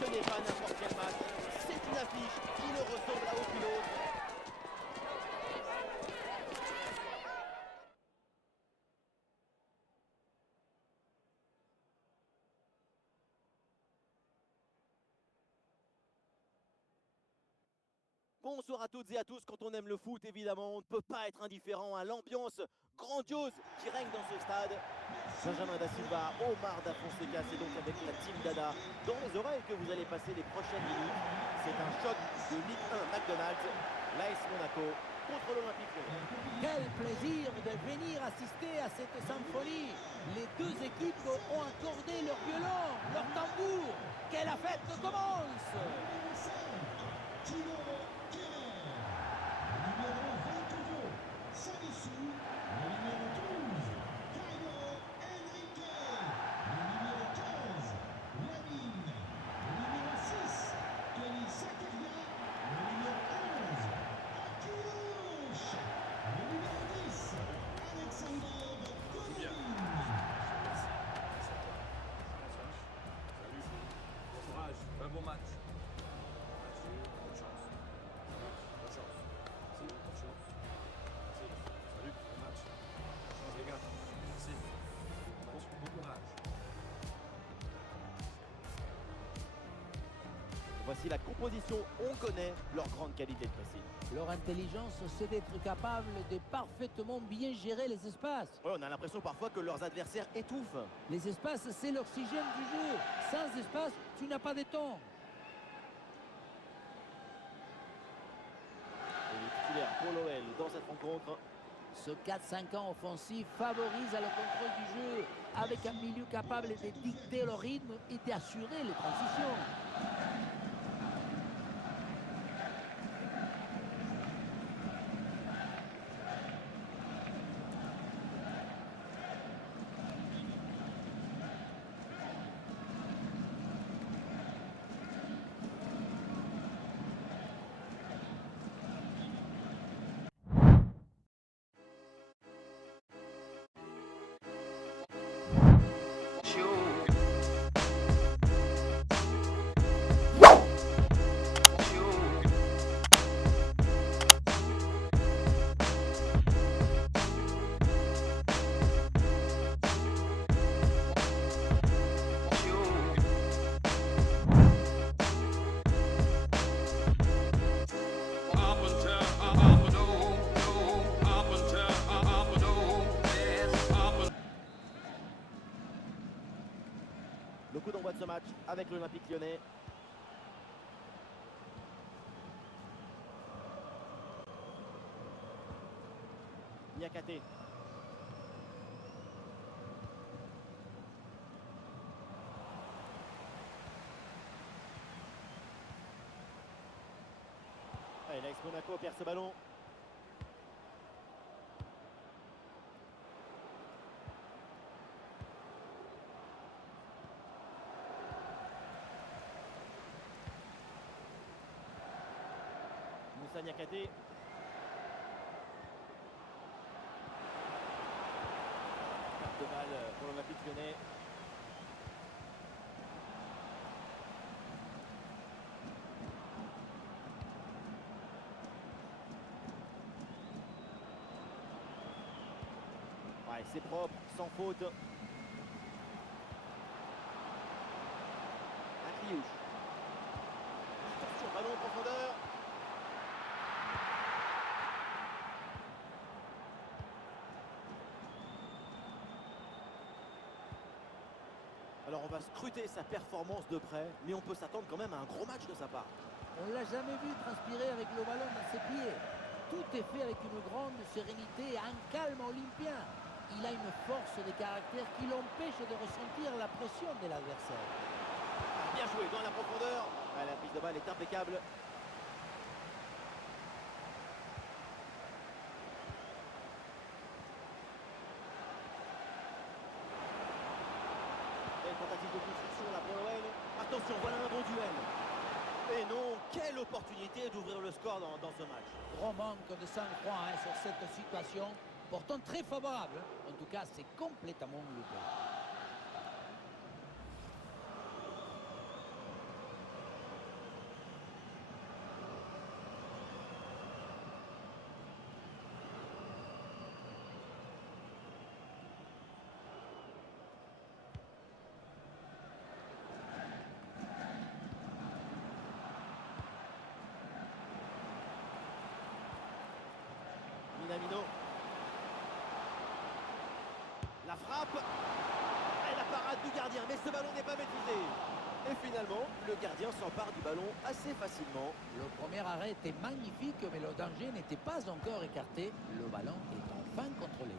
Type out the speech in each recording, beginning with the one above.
ce n'est pas n'importe quel match, c'est une affiche qui ne ressemble à aucune autre. Bonsoir à toutes et à tous. Quand on aime le foot, évidemment, on ne peut pas être indifférent à l'ambiance grandiose qui règne dans ce stade. Benjamin Da Silva, Omar Da Fonseca, c'est donc avec la team Dada dans les oreilles que vous allez passer les prochaines minutes. C'est un choc de Ligue 1 McDonald's, l'AS Monaco contre l'Olympique Lyonnais. Quel plaisir de venir assister à cette symphonie. Les deux équipes ont accordé leur violon, leur tambour. Que la fête commence. Un bon match. Bonne chance. Bonne chance. Merci, bonne chance. Merci. Salut, bon match. Bonne chance les gars. Merci. Bon courage. Voici la composition, on connaît leur grande qualité de pressing. Leur intelligence, c'est d'être capable de parfaitement bien gérer les espaces. Ouais, on a l'impression parfois que leurs adversaires étouffent. Les espaces, c'est l'oxygène du jeu. Sans espace, tu n'as pas de temps. Et le titulaire Paul Oel dans cette rencontre. Ce 4-5 offensif favorise le contrôle du jeu avec un milieu capable de dicter le rythme et d'assurer les transitions. Le coup d'envoi de ce match avec l'Olympique Lyonnais. Niakate. Allez, l'AS Monaco perd ce ballon. Moussa Niakate. Carte de balle pour l'Olympique Lyonnais. Ouais, c'est propre, sans faute. Akliouche. Attention, ballon en profondeur. Alors on va scruter sa performance de près, mais on peut s'attendre quand même à un gros match de sa part. On ne l'a jamais vu transpirer avec le ballon dans ses pieds. Tout est fait avec une grande sérénité et un calme olympien. Il a une force de caractère qui l'empêche de ressentir la pression de l'adversaire. Bien joué dans la profondeur. Ah, la prise de balle est impeccable. Belle tentative de construction là pour l'OL. Attention, voilà un bon duel. Et non, quelle opportunité d'ouvrir le score dans ce match. Gros manque de sang-froid sur cette situation. Pourtant très favorable. En tout cas, c'est complètement loupé. Minamino. La frappe. Et la parade du gardien, mais ce ballon n'est pas maîtrisé. Et finalement, le gardien s'empare du ballon assez facilement. Le premier arrêt était magnifique, mais le danger n'était pas encore écarté. Le ballon est enfin contrôlé.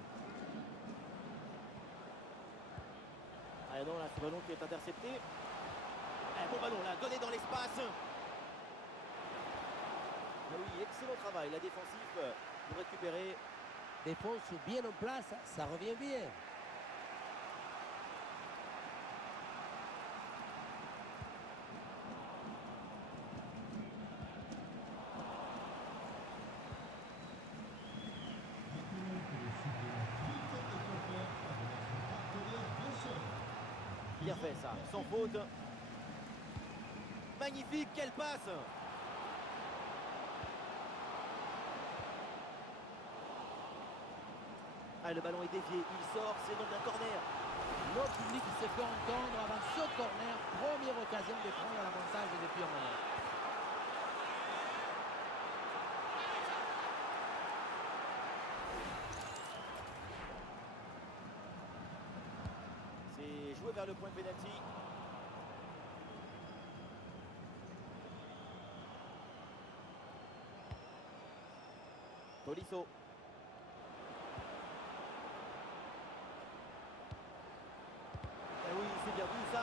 Ah non, là, ce ballon qui est intercepté. Bon ballon, là, donné dans l'espace. Ah oui, excellent travail, la défensive pour récupérer. Défense bien en place, ça revient bien. Bien fait ça, sans faute. Magnifique, quelle passe! Ah, le ballon est dévié, il sort, c'est donc un corner. Le public s'est fait entendre avant ce corner. Première occasion de prendre l'avantage depuis un moment. C'est joué vers le point de pénalty. Tolisso. Eh oui, c'est bien vu ça.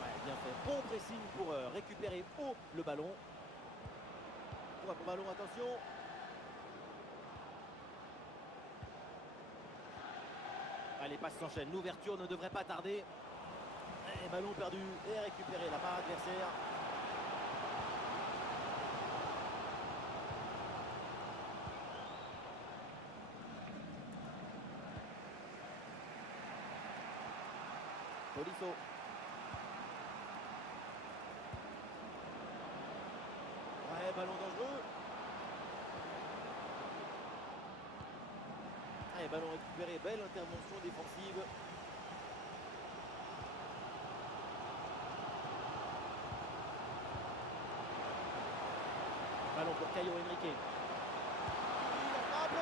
Ouais, bien fait. Bon pressing pour récupérer haut le ballon. Bon ballon, attention. Les passes s'enchaînent. L'ouverture ne devrait pas tarder. Et ballon perdu et récupéré la part adversaire. Tolisso. Ouais, ballon dangereux. Allez, ballon récupéré, belle intervention défensive. Ballon pour Caio Henrique. Il attrape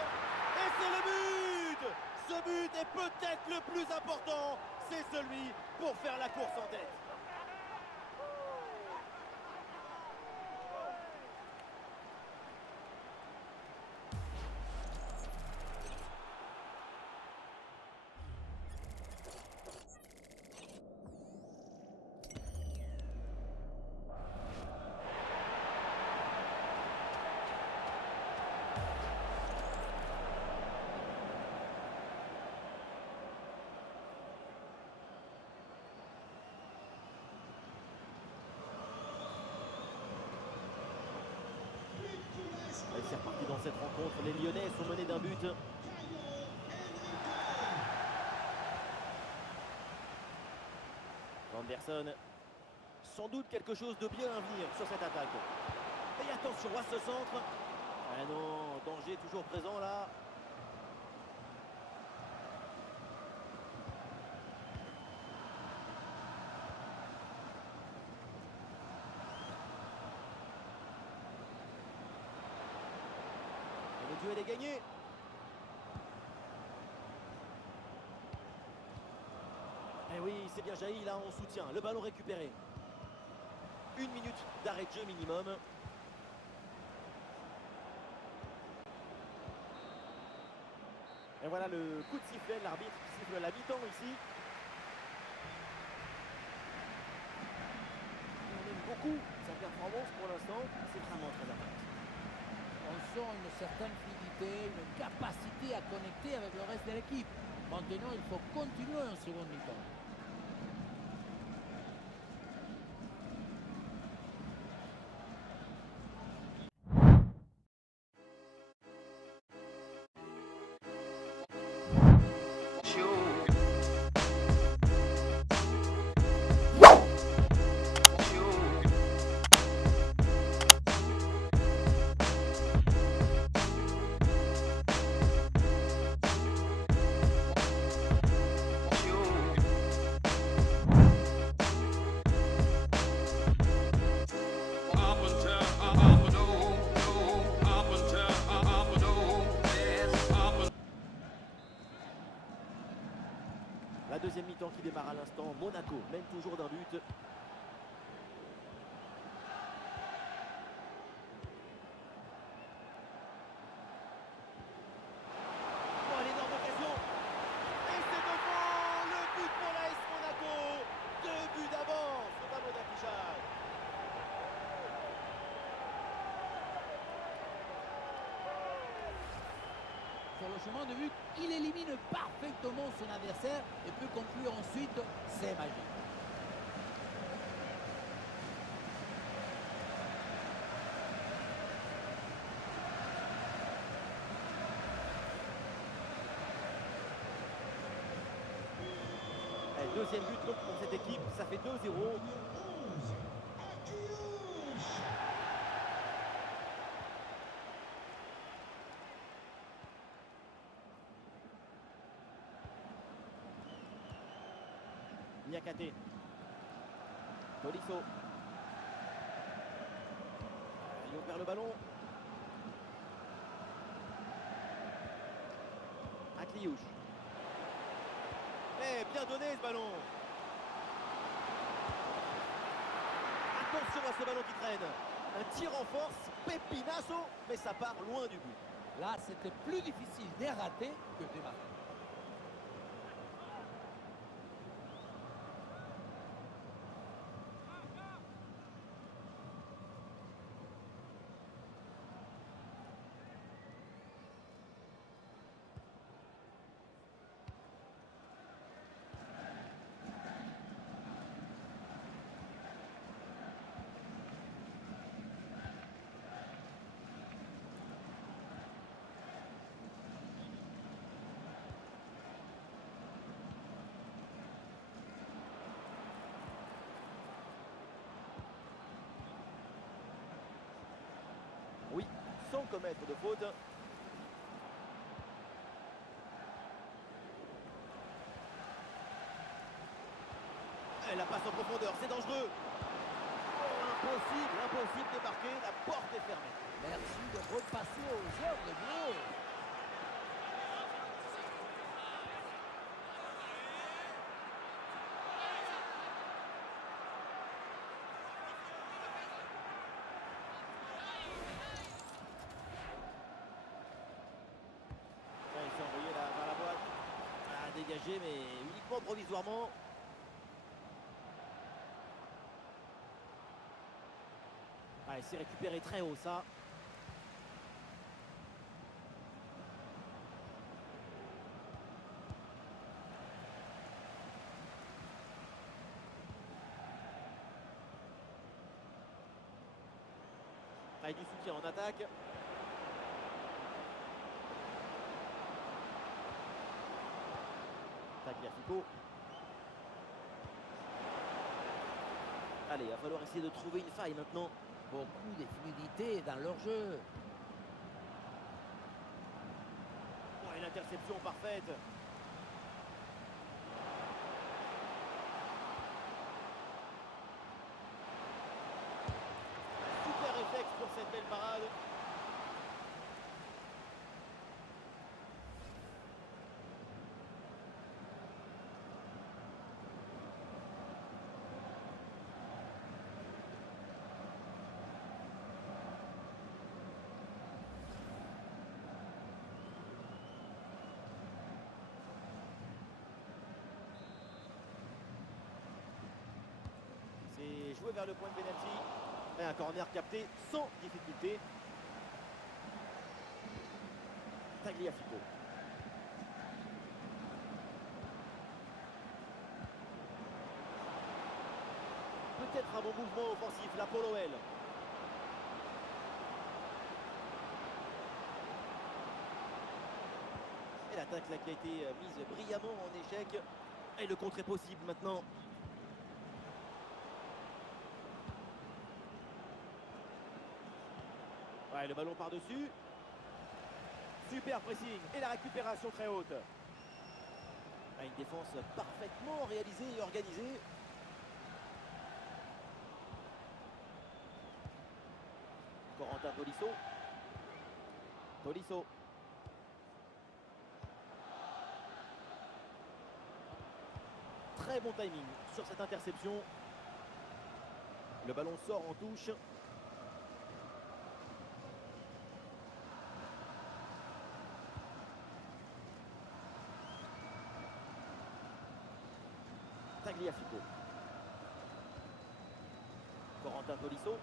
et c'est le but! Ce but est peut-être le plus important. C'est celui pour faire la course en tête. Et c'est reparti dans cette rencontre. Les Lyonnais sont menés d'un but. Anderson, sans doute quelque chose de bien à venir sur cette attaque. Et attention à ce centre. Ah non, danger toujours présent là. Et le duel est gagné. Et oui, c'est bien jailli là en soutien. Le ballon récupéré. 1 minute d'arrêt de jeu minimum. Et voilà le coup de sifflet, l'arbitre qui siffle la mi-temps ici. On aime beaucoup sa performance pour l'instant, c'est vraiment très intéressant. On sent une certaine fluidité, une capacité à connecter avec le reste de l'équipe. Maintenant, il faut continuer en seconde mi-temps. à l'instant. Monaco mène toujours d'un but. Oh, l'énorme occasion. Et c'est devant le but pour l'AS Monaco. 2 buts d'avance au tableau d'affichage. Sur le chemin de but, il élimine parfaitement son adversaire et peut conclure ensuite. C'est magique. Allez, deuxième but donc pour cette équipe, ça fait 2-0. Niakate. Tolisso. Lyon perd le ballon. Akliouche. Eh, bien donné ce ballon. Attention à ce ballon qui traîne. Un tir en force, Pepinasso, mais ça part loin du but. Là, c'était plus difficile de rater que de marquer. Oui, sans commettre de faute. Et la passe en profondeur, c'est dangereux. Oh, impossible de marquer, la porte est fermée. Merci de repasser aux heures de jeu. Ouais, il s'est envoyé vers la boîte. À dégager, mais uniquement provisoirement. Ouais, c'est récupéré très haut ça. Avec du soutien en attaque. Tagliafico. Allez, il va falloir essayer de trouver une faille maintenant. Beaucoup de fluidité dans leur jeu. Ouais, l'interception parfaite. Super réflexe pour cette belle parade. C'est joué vers le point de pénalty. Et un corner capté sans difficulté. Tagliafico. Peut-être un bon mouvement offensif, la Poloel. Et l'attaque là qui a été mise brillamment en échec. Et le contre est possible maintenant. Ouais, le ballon par-dessus. Super pressing et la récupération très haute. Ah, une défense parfaitement réalisée et organisée. Corentin Tolisso. Tolisso. Très très bon timing sur cette interception. Le ballon sort en touche. Tagliafico. Corentin Tolisso.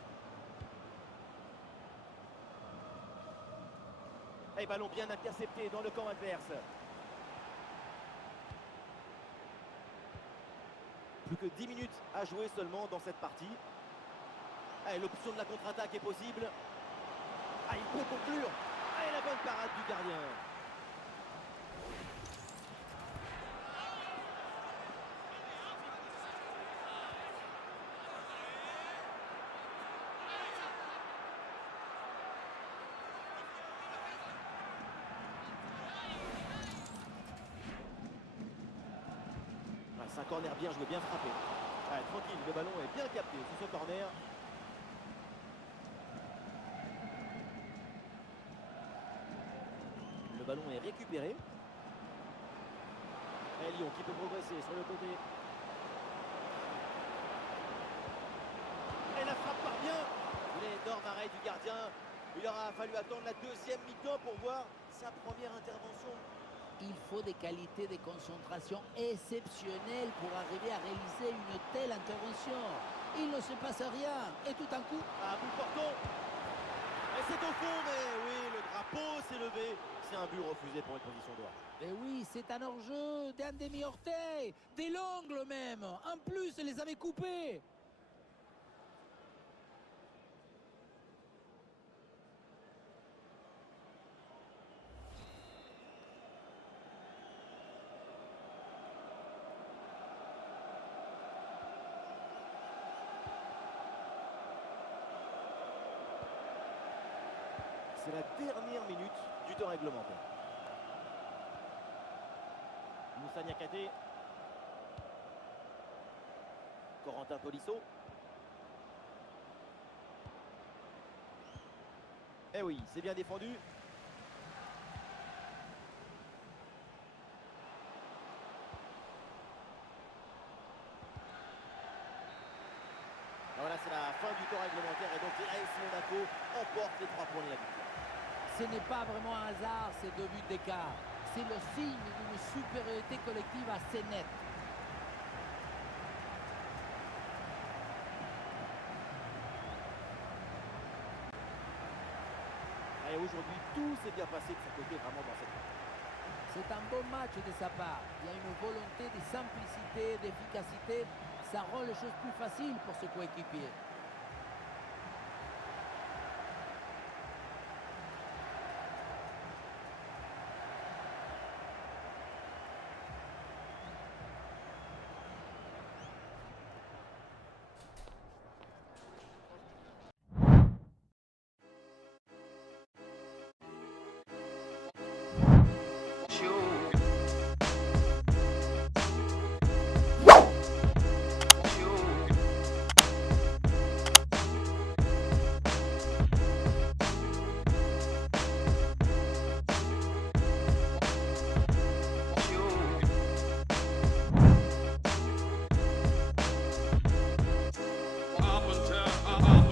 Et ballon bien intercepté dans le camp adverse. Plus que 10 minutes à jouer seulement dans cette partie. Et l'option de la contre-attaque est possible. Ah, il peut conclure. Et la bonne parade du gardien. C'est un corner bien joué, bien frappé. Ouais, tranquille, le ballon est bien capté sur ce corner. Le ballon est récupéré. Et Lyon qui peut progresser sur le côté. Et la frappe part bien. L'énorme arrêt du gardien. Il aura fallu attendre la deuxième mi-temps pour voir sa première intervention. Il faut des qualités de concentration exceptionnelles pour arriver à réaliser une telle intervention. Il ne se passe rien. Et tout d'un coup... À bout portant. Et c'est au fond, mais oui, le drapeau s'est levé. C'est un but refusé pour une position droite. Mais oui, c'est un hors-jeu d'un demi-orteil, des l'ongle même. En plus, il les avait coupés. C'est la dernière minute du temps réglementaire. Moussa Niakhaté. Corentin Tolisso. Eh oui, c'est bien défendu. Voilà, c'est la fin du temps réglementaire et donc l'AS Monaco emporte les 3 points de la victoire. Ce n'est pas vraiment un hasard ces 2 buts d'écart. C'est le signe d'une supériorité collective assez nette. Et aujourd'hui, tout s'est bien passé de son côté vraiment dans cette partie. C'est un bon match de sa part. Il y a une volonté de simplicité, d'efficacité. Ça rend les choses plus faciles pour ce coéquipier. Up until